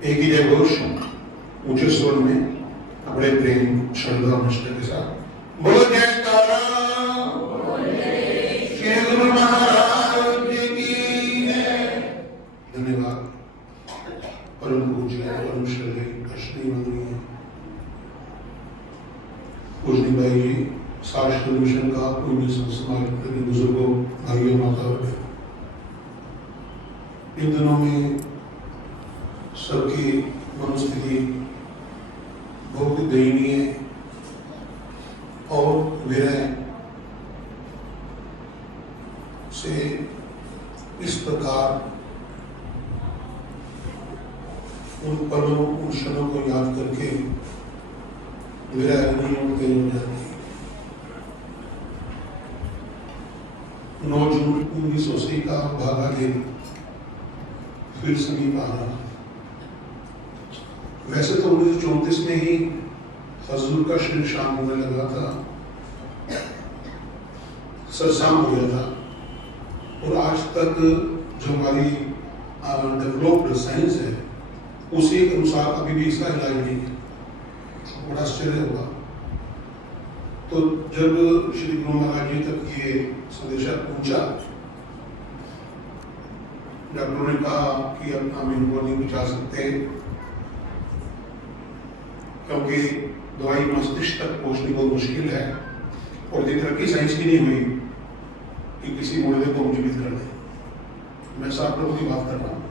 एक ही जयघोष ऊंचे स्वर में बड़े प्रेम श्रद्धा और निष्ठा के साथ बोलो जयकारा श्री गुरु महाराज की जय। धन्यवाद परम पूज्य परम श्रद्धेय अश्विनी मंदिर पूजनी भाई जी शास्त्र मिशन का पूर्ण संस्कार बुजुर्गों भाइयों माता इन दिनों में सबकी मनोस्थिति बहुत दयनीय और विरह से इस प्रकार उन पलों उन क्षणों को याद करके विरह नहीं होते हो जाती। 9 जून 1980 का भागा दिन फिर समीप आ रहा। वैसे तो 1934 में ही हजूर का शरीर शाम होने लगा था, सरसाम हो गया था, और आज तक जो हमारी डेवलप्ड साइंस है उसी के अनुसार अभी भी इसका इलाज नहीं है। बड़ा आश्चर्य हुआ। तो जब श्री गुरु महाराज जी तक ये संदेशा पहुंचा, डॉक्टरों ने कहा कि अब हम इनको नहीं बचा सकते क्योंकि दवाई मस्तिष्क तक पहुंचनी बहुत मुश्किल है और ये तरक्की साइंस की नहीं हुई कि किसी मुर्दे को जीवित कर दे। मैं साफ लोगों की बात कर रहा हूँ।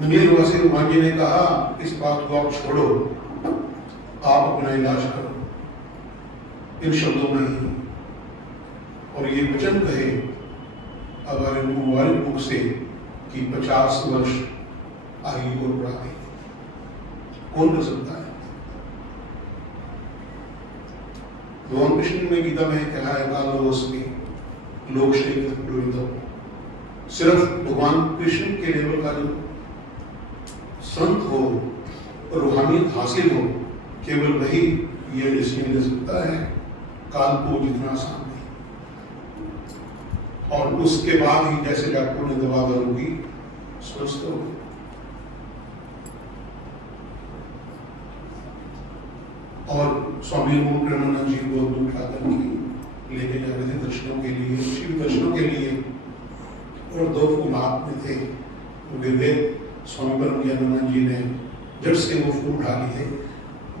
नमीर वासी हनुमान जी ने कहा इस बात को आप छोड़ो, आप अपना इलाज करो, इन शब्दों में ही। और ये वचन कहे हमारे मुबारक मुख से कि 50 वर्ष आयु को बढ़ा दी। कौन कर सकता है? भगवान कृष्ण ने गीता में कहा है कालोस्मि लोक सिर्फ भगवान कृष्ण के लेवल का जो संत हो, रूहानियत हासिल हो, केवल वही ये डिसीजन ले सकता है। काल को जितना आसान नहीं। और उसके बाद ही जैसे डॉक्टरों ने दवा करूंगी स्वस्थ होगी। और स्वामी प्रेमानंद जी को उठाकर लेके जा रहे थे दर्शनों के लिए, शिव दर्शनों के लिए, और 2 फूल हाथ में थे। गिरदेव स्वामी परम ज्ञानानंद जी ने जब से वो फूल उठा लिए,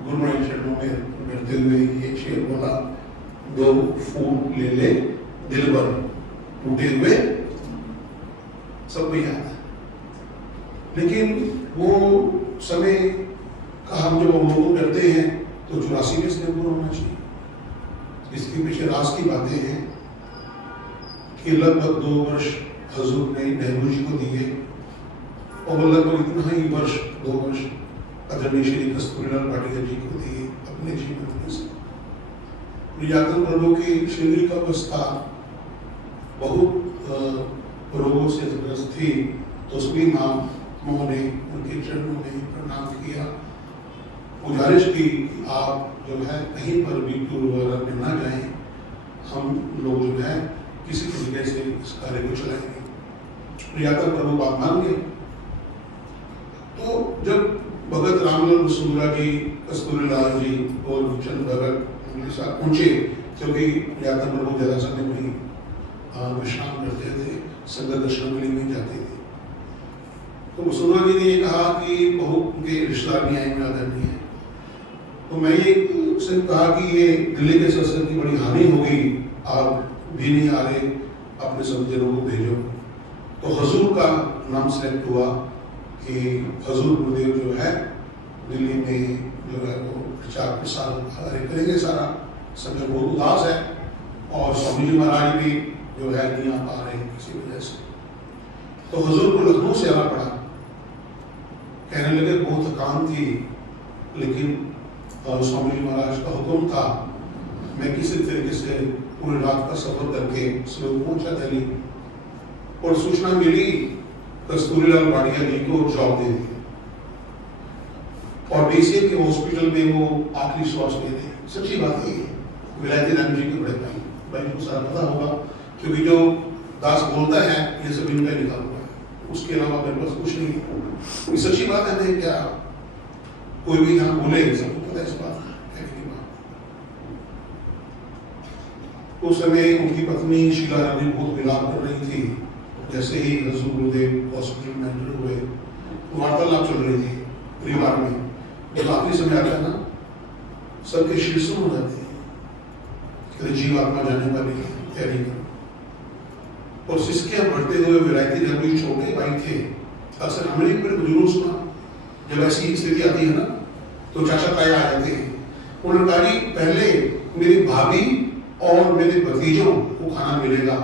गुरु महाराज चरणों में बैठते हुए ये शेर बोला, 2 फूल ले ले दिल भर टूटे हुए सब याद है। लेकिन वो समय का हम जब लोग डरते हैं तो 84 में इसने पूरा होना चाहिए। इसके पीछे राज की बातें हैं कि लगभग 2 वर्ष हजूर ने नेहरू जी को दिए और लगभग इतना ही वर्ष 2 वर्ष आदरणीय श्री कस्तूरीलाल पाटिल जी को दिए अपने जीवन में से। निर्यातन प्रभु की शारीरिक अवस्था बहुत रोगों से ग्रस्त थी, तो सभी मामों ने उनके चरणों में प्रणाम किया, गुजारिश की आप जो है कहीं पर भी टूर वगैरह में ना जाएं, हम लोग जो है किसी तरीके से इस कार्य को चलाएंगे। निर्यातन प्रभु बात मान गए। तो जब भगत रामलाल वसुंधरा जी, कस्तूरीलाल जी और चंद भगत उनके साथ पहुंचे, क्योंकि निर्यातन प्रभु ज्यादा समय वहीं विश्राम करते थे, संगत दर्शन के लिए नहीं जाते थे। तो वसुंधरा जी ने ये कहा कि बहुत उनके रिश्तेदार नहीं आए, आदरणीय है। तो मैं ये उसने कहा कि ये दिल्ली के सत्संग की बड़ी हानि होगी, आप भी नहीं आ रहे, अपने सब जनों को भेजो। तो हजूर का नाम सेलेक्ट हुआ कि हजूर गुरुदेव जो है दिल्ली में जो है वो प्रचार प्रसार कार्य करेंगे। सारा समय बहुत उदास है और स्वामी जी महाराज भी जो है नहीं आ पा रहे किसी वजह से। तो हजूर को लखनऊ से आना पड़ा। कहने लगे बहुत थकान थी, लेकिन स्वामी जी महाराज का हुक्म था, मैं किसी तरीके से पूरी रात का सफर करके सुबह पहुंचा दिल्ली, और सूचना मिली कस्तूरीलाल पाटिल जी को जॉब दे दी और डीसीए के हॉस्पिटल में वो आखिरी श्वास ले थे। सच्ची बात है, विलायती राम जी के बड़े भाई को सारा पता होगा, क्योंकि जो दास बोलता है ये सब इनका लिखा हुआ है। उसके अलावा मेरे पास कुछ नहीं। ये सच्ची बात है नहीं क्या? कोई भी यहाँ बोले, सबको पता है इस बात कहने की बात। उस समय उनकी पत्नी शीला रानी बहुत विलाप कर रही थी। जैसे ही हजूर गुरुदेव हॉस्पिटल में एंटर हुए, वार्तालाप चल रही थी परिवार में। जब आखिरी समय आता है ना, सबके शीर्षों हो जाते हैं, जीव आत्मा जाने वाली तैयारी करो। और सिसकियां बढ़ते हुए विलायती जब कोई छोटे भाई थे, अक्सर हमने भी बड़े बुजुर्गों सुना, जब ऐसी स्थिति आती है ना तो चाचा ताया आ जाते हैं। उन्होंने कहा जी पहले मेरी भाभी और मेरे भतीजों को खाना मिलेगा,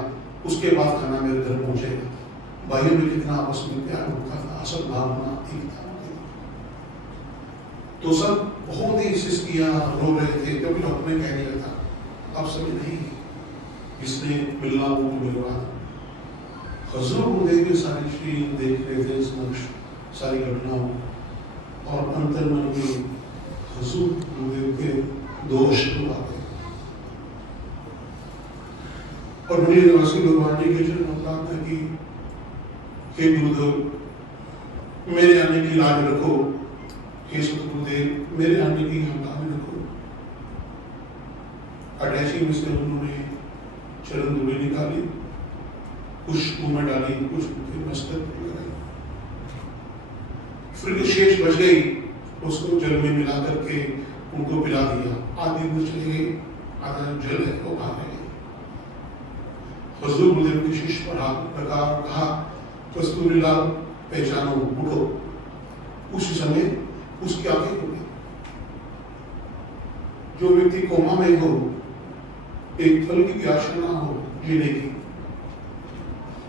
उसके बाद खाना मेरे घर पहुंचेगा। भाइयों में कितना आपस में प्यार होता था, सद्भावना एक था। तो सब बहुत ही सिसकियां रो रहे थे, क्योंकि डॉक्टर ने कह दिया था अब समय नहीं, जिसने मिलना वो मिलवा। हजूर गुरुदेव के सारी चीज देख रहे थे, समक्ष सारी घटनाओं, और अंतर्मन में हजूर गुरुदेव के दोष आ गए। और बड़ी निवासी भगवान जी के चरण प्रार्थना की, हे गुरुदेव मेरे आने की लाज रखो, हे सतगुरुदेव मेरे आने की लाज रखो। अटैची में से उन्होंने चरण धूलि निकाली, कुछ मुंह में डाली, कुछ उनके मस्तक पर लगाई, फिर शेष बच गई, उसको जल में मिला करके उनको पिला दिया। आधी दूर चले गए, आधा जल है वो खा गए। हजूर गुरुदेव के शीश पर हाथ लगा, कहा कस्तूरीलाल पहचानो, उठो। उसी समय उसकी आंखें खुली। जो व्यक्ति कोमा में हो, एक पल की भी आशा ना हो जीने की,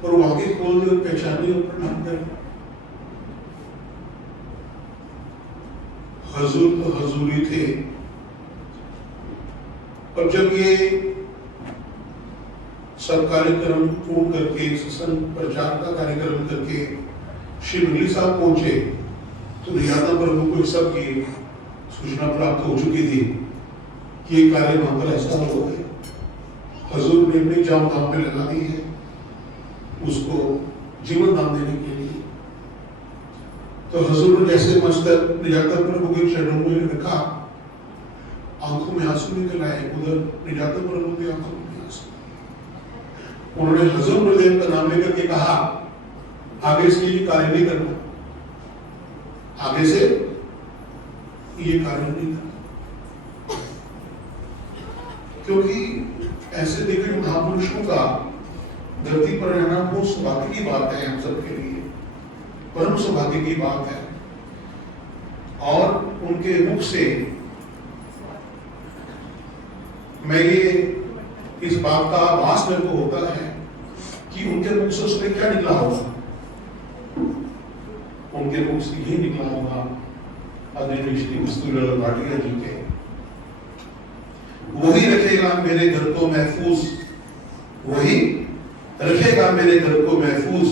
और वो आगे खोल दे, पहचानी और प्रणाम करे। हजूर तो हजूरी थे। और जब ये सब कार्यक्रम पूर्ण करके, सत्संग प्रचार का कार्यक्रम करके श्री मुरली साहब पहुंचे, तो निराता प्रभु को सब की सूचना प्राप्त हो चुकी थी कि ये कार्य वहां पर ऐसा हो गया। हजूर ने अपनी जान धाम पे लगा दी है, उसको जीवन दान देने के लिए। तो हजूर ने जैसे मस्तक निजाता प्रभु के चरणों में रखा, आंखों में आंसू निकल आए। उधर निजाता प्रभु की आंखों में आंसू। उन्होंने हजूर गुरुदेव का नाम लेकर के कहा, आगे से ये कार्य नहीं करना, आगे से ये कार्य नहीं करना। क्योंकि ऐसे दिव्य महापुरुषों का धरती पर रहना बहुत सौभाग्य की बात है, हम सबके लिए परम सौभाग्य की बात है। और उनके मुख से मैं ये इस बात का आभास मेरे को होता है कि उनके मुख से उसमें क्या निकला होगा। उनके मुख से यही निकला होगा आदरणीय श्री कस्तूरीलाल भाटिया जी के, वही रखेगा मेरे घर को महफूज, वही रखेगा मेरे घर को महफूज,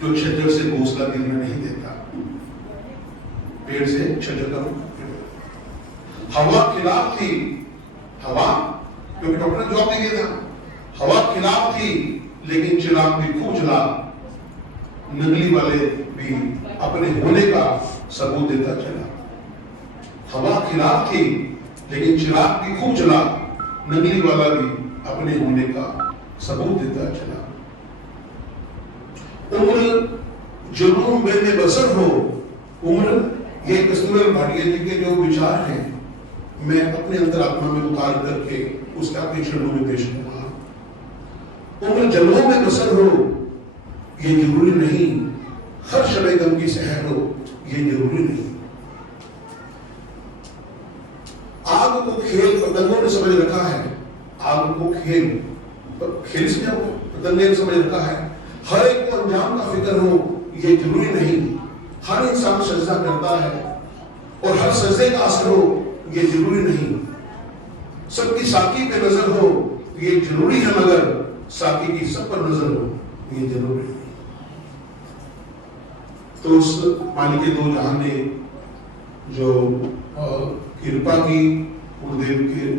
जो छज्जर से घोंसला गिरने नहीं देता। पेड़ से छज्जर का हवा खिलाफ थी, हवा क्योंकि डॉक्टर ने जवाब नहीं दिया था, हवा खिलाफ थी लेकिन चिराग भी खूब जला। नगली वाले भी अपने होने का सबूत देता चला। हवा खिलाफ थी लेकिन चिराग भी खूब जला, नगली वाला भी अपने होने का सबूत देता चला। उम्र जुनून में बसर हो, उम्र ये कस्तूरीलाल भाटिया जी के जो विचार हैं, मैं अपने अंतरात्मा में उतार करके उसका अपने चरणों में पेश करूंगा। उम्र जन्मों में बसर हो, ये जरूरी नहीं हर शबे गम की सहर हो, ये जरूरी नहीं। आग को खेल पतंगों ने समझ रखा है, आग को खेल से पतंगे ने समझ रखा है। हर एक को अंजाम का फिक्र हो, ये जरूरी नहीं हर इंसान सजदा करता है, और हर सजदे का असर हो, ये जरूरी नहीं। सबकी साकी पे नजर हो, ये जरूरी है, मगर साकी की सब पर नजर हो, ये जरूरी नहीं। तो उस मालिक दो जहां ने जो कृपा की गुरुदेव के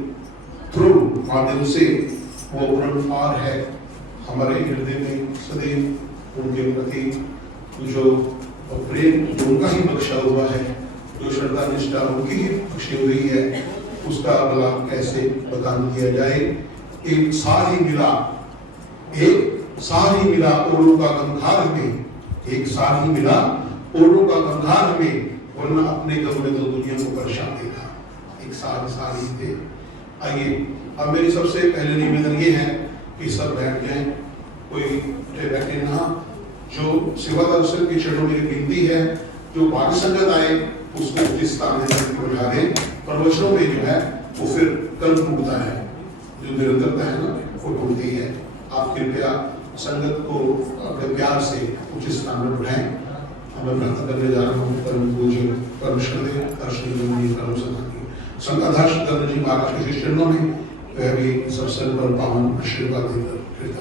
थ्रू माध्यम से, वो परमपार है, हमारे हृदय में सदैव उनके प्रति जो प्रेम जो उनका ही बख्शा हुआ है, जो श्रद्धा निष्ठा उनकी ही बख्शी हुई है, उसका भला कैसे बखान किया जाए। एक साही मिला ओलों का गंधार में, एक साही मिला ओलों का गंधार में, वरना अपने गम में तो दुनिया को परेशान देगा। एक साही थे। आइए, अब मेरी सबसे पहले निवेदन ये है कि सब बैठ जाएं, कोई बैठे ना। जो सेवा दर्शन के चरणों में विनती है, जो वाणी संगत आए उसको उचित स्थान पहुंचा दें। प्रवचनों में जो है वो फिर कल टूटता है, जो निरंतरता है ना वो टूटती है। आप कृपया संगत को अपने प्यार से उचित स्थान में बढ़ाएं। मैं प्रार्थना करने जा रहा हूँ परम पूज्य परम श्रद्धेय दर्शन परम सदाकी संघाध्यक्ष जी महाराज के चरणों में वह भी इस अवसर पर पावन आशीर्वाद देकर